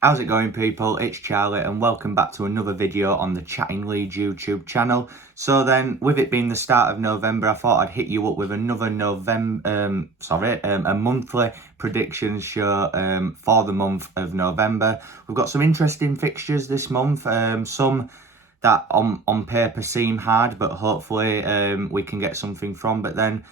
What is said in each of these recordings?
How's it going, people? It's Charlie and welcome back to another video on the Chatting Leeds YouTube channel. So then, with it being the start of November, I thought I'd hit you up with another a monthly predictions show for the month of November. We've got some interesting fixtures this month, some that on paper seem hard, but hopefully we can get something from. But then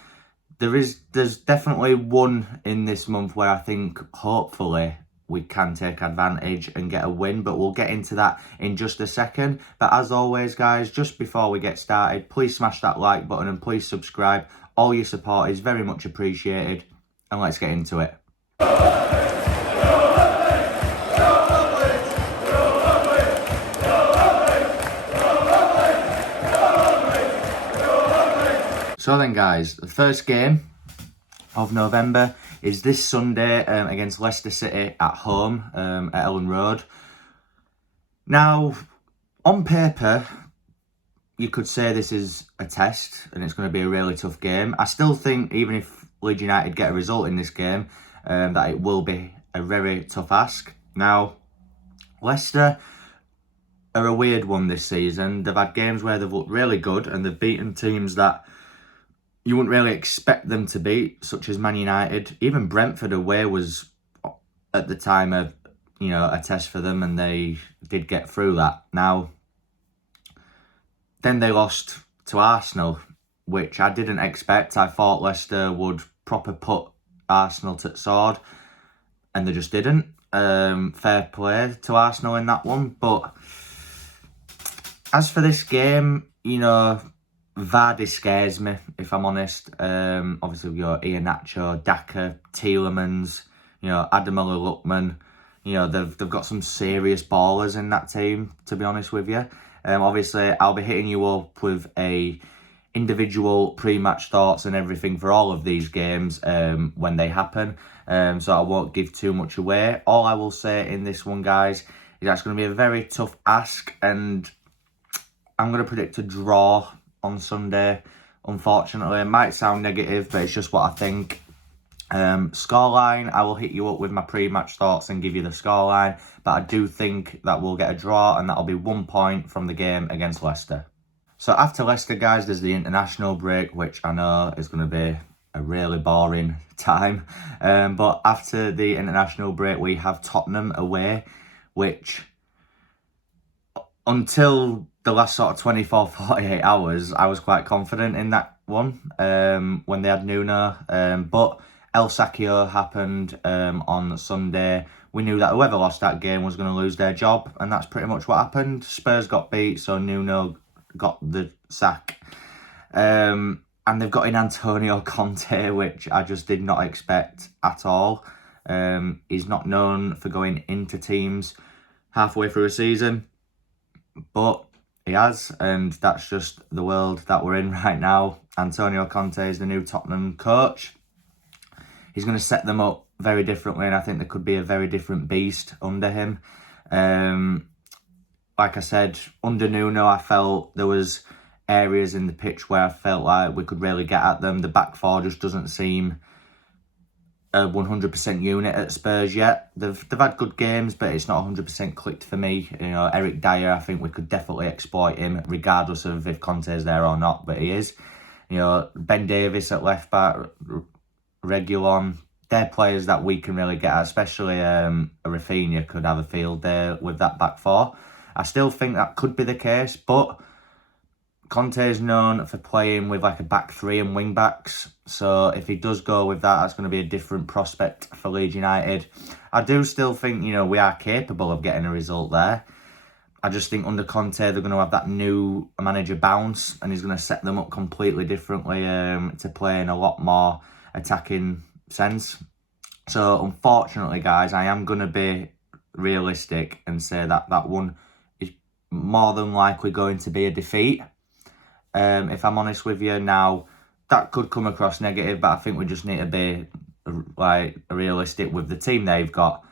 there's definitely one in this month where I think hopefully we can take advantage and get a win, but we'll get into that in just a second. But as always, guys, just before we get started, please smash that like button and please subscribe. All your support is very much appreciated, and let's get into it. So then, guys, the first game of November is this Sunday against Leicester City at home at Ellen Road. Now, on paper, you could say this is a test and it's going to be a really tough game. I still think even if Leeds United get a result in this game, that it will be a very tough ask. Now, Leicester are a weird one this season. They've had games where they've looked really good and they've beaten teams that you wouldn't really expect them to beat, such as Man United. Even Brentford away was, at the time, a test for them, and they did get through that. Now, then they lost to Arsenal, which I didn't expect. I thought Leicester would proper put Arsenal to the sword, and they just didn't. Fair play to Arsenal in that one. But as for this game, Vardy scares me, if I'm honest. Obviously, we've got Iheanacho, Daka, Tielemans, Ademola Lookman. They've got some serious ballers in that team, to be honest with you. Obviously, I'll be hitting you up with a individual pre-match thoughts and everything for all of these games when they happen. So I won't give too much away. All I will say in this one, guys, is that's going to be a very tough ask, and I'm going to predict a draw on Sunday. Unfortunately, it might sound negative, but it's just what I think. Scoreline, I will hit you up with my pre-match thoughts and give you the scoreline, but I do think that we'll get a draw, and that'll be 1 point from the game against Leicester. So after Leicester, guys, there's the international break, which I know is going to be a really boring time. But after the international break, we have Tottenham away, which until the last sort of 24, 48 hours, I was quite confident in that one when they had Nuno. But El Sacchio happened on Sunday. We knew that whoever lost that game was going to lose their job, and that's pretty much what happened. Spurs got beat, so Nuno got the sack. And they've got in Antonio Conte, which I just did not expect at all. He's not known for going into teams halfway through a season, but he has, and that's just the world that we're in right now. Antonio Conte is the new Tottenham coach. He's going to set them up very differently, and I think there could be a very different beast under him. Like I said, under Nuno, I felt there was areas in the pitch where I felt like we could really get at them. The back four just doesn't seem a 100% unit at Spurs yet. They've had good games, but it's not 100% clicked for me. Eric Dyer, I think we could definitely exploit him, regardless of if Conte's there or not, but he is. Ben Davies at left back, Reguilon, they're players that we can really get at, especially Rafinha could have a field there with that back four. I still think that could be the case, but Conte is known for playing with like a back three and wing backs. So if he does go with that, that's going to be a different prospect for Leeds United. I do still think, we are capable of getting a result there. I just think under Conte, they're going to have that new manager bounce, and he's going to set them up completely differently to play in a lot more attacking sense. So unfortunately, guys, I am going to be realistic and say that that one is more than likely going to be a defeat. If I'm honest with you. Now, that could come across negative, but I think we just need to be realistic with the team they've got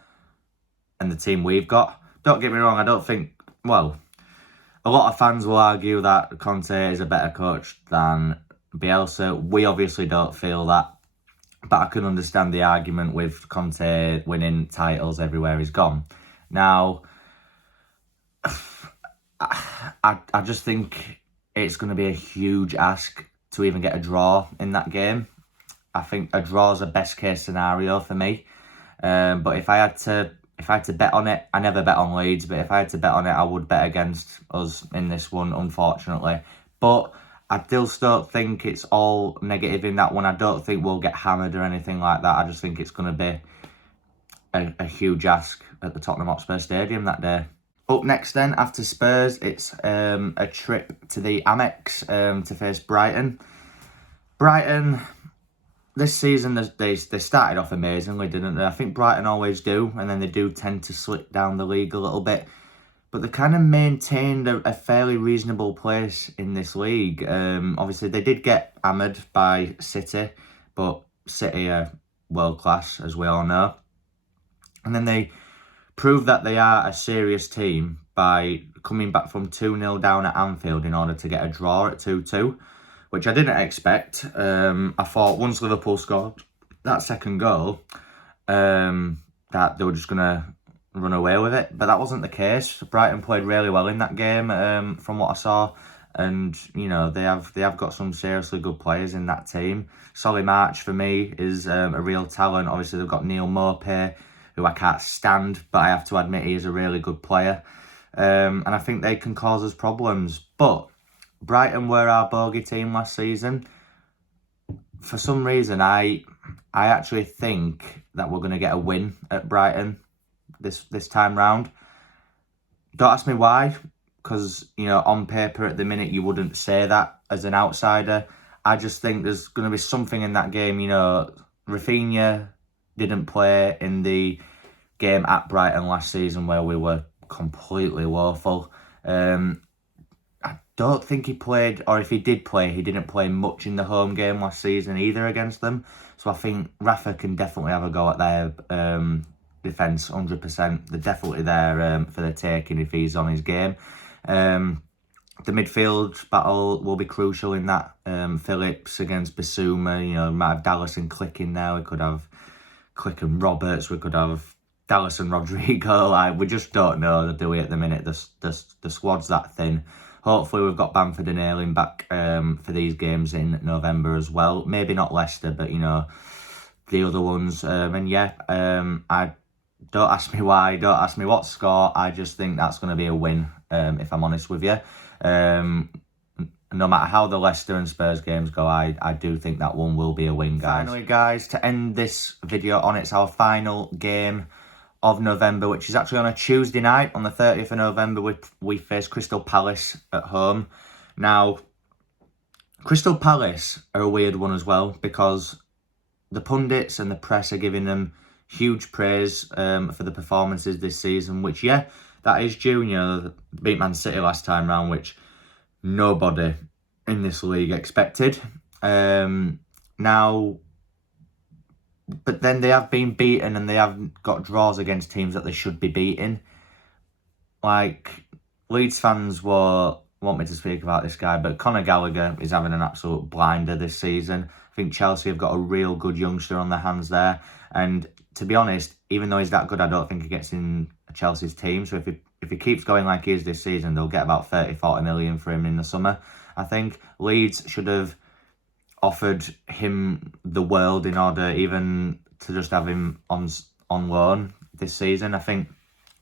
and the team we've got. Don't get me wrong, I don't think, a lot of fans will argue that Conte is a better coach than Bielsa. We obviously don't feel that, but I can understand the argument with Conte winning titles everywhere he's gone. Now, I just think it's going to be a huge ask to even get a draw in that game. I think a draw is a best case scenario for me. But if I had to bet on it, I never bet on Leeds, but if I had to bet on it, I would bet against us in this one, unfortunately. But I still don't think it's all negative in that one. I don't think we'll get hammered or anything like that. I just think it's going to be a huge ask at the Tottenham Hotspur Stadium that day. Up next then, after Spurs, it's a trip to the Amex to face Brighton. Brighton, this season, they started off amazingly, didn't they? I think Brighton always do, and then they do tend to slip down the league a little bit. But they kind of maintained a fairly reasonable place in this league. Obviously, they did get hammered by City, but City are world class, as we all know. And then they proved that they are a serious team by coming back from 2-0 down at Anfield in order to get a draw at 2-2, which I didn't expect. I thought once Liverpool scored that second goal, that they were just going to run away with it. But that wasn't the case. Brighton played really well in that game, from what I saw. And, you know, they have got some seriously good players in that team. Solly March, for me, is a real talent. Obviously, they've got Neil Maupay, who I can't stand, but I have to admit he is a really good player. And I think they can cause us problems. But Brighton were our bogey team last season. For some reason, I actually think that we're going to get a win at Brighton this time round. Don't ask me why, because, you know, on paper at the minute you wouldn't say that as an outsider. I just think there's going to be something in that game. You know, Rafinha didn't play in the game at Brighton last season where we were completely woeful. I don't think he played, or if he did play, he didn't play much in the home game last season either against them. So I think Rafa can definitely have a go at their defence, 100%. They're definitely there for the taking if he's on his game. The midfield battle will be crucial in that. Phillips against Bissouma, you know, we might have Dallas and Click in there. We could have Click and Roberts. We could have Dallas and Rodrigo. We just don't know, do we, at the minute? The squad's that thin. Hopefully we've got Bamford and Ayling back for these games in November as well. Maybe not Leicester, but, you know, the other ones. I don't ask me why, don't ask me what score. I just think that's going to be a win, if I'm honest with you. No matter how the Leicester and Spurs games go, I do think that one will be a win, guys. Finally, guys, to end this video on, it's our final game of November, which is actually on a Tuesday night. On the 30th of November, we face Crystal Palace at home. Now, Crystal Palace are a weird one as well, because the pundits and the press are giving them huge praise for the performances this season, which, yeah, that is due. You know, beat Man City last time round, which nobody in this league expected. Now, but then they have been beaten and they have got draws against teams that they should be beating. Like, Leeds fans want me to speak about this guy, but Conor Gallagher is having an absolute blinder this season. I think Chelsea have got a real good youngster on their hands there. And to be honest, even though he's that good, I don't think he gets in Chelsea's team. So if he keeps going like he is this season, they'll get about 30-40 million for him in the summer. I think Leeds should have offered him the world in order even to just have him on loan this season. I think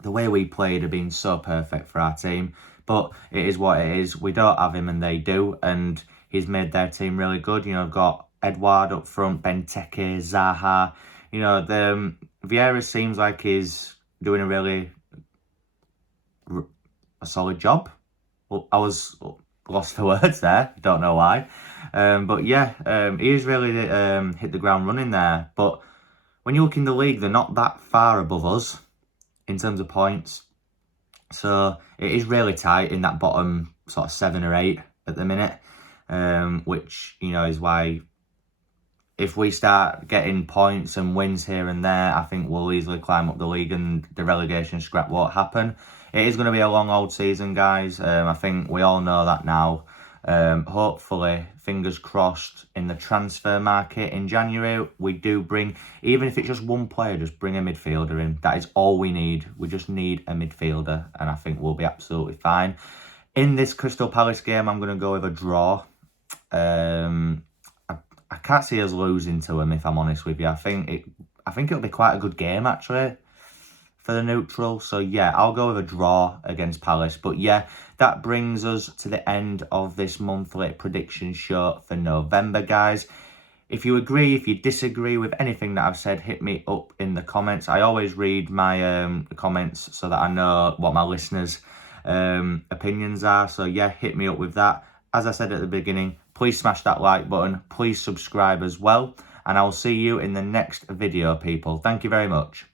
the way we played have been so perfect for our team, but it is what it is. We don't have him and they do, and he's made their team really good. You know, got Edouard up front, Benteke, Zaha. You know, Vieira seems like he's doing a solid job. Well, I was lost for words there. Don't know why. But yeah, he's really hit the ground running there. But when you look in the league, they're not that far above us in terms of points. So it is really tight in that bottom sort of 7 or 8 at the minute, which, you know, is why if we start getting points and wins here and there, I think we'll easily climb up the league and the relegation scrap won't happen. It is going to be a long old season, guys. I think we all know that now. Hopefully, fingers crossed, in the transfer market in January, we do bring, even if it's just one player, just bring a midfielder in. That is all we need. We just need a midfielder, and I think we'll be absolutely fine. In this Crystal Palace game, I'm going to go with a draw. I can't see us losing to them, if I'm honest with you. I think it'll be quite a good game, actually, for the neutral. So yeah, I'll go with a draw against Palace. But yeah, that brings us to the end of this monthly prediction show for November, guys. If you agree, if you disagree with anything that I've said, hit me up in the comments. I always read my comments so that I know what my listeners' opinions are. So yeah, hit me up with that. As I said at the beginning, please smash that like button. Please subscribe as well. And I'll see you in the next video, people. Thank you very much.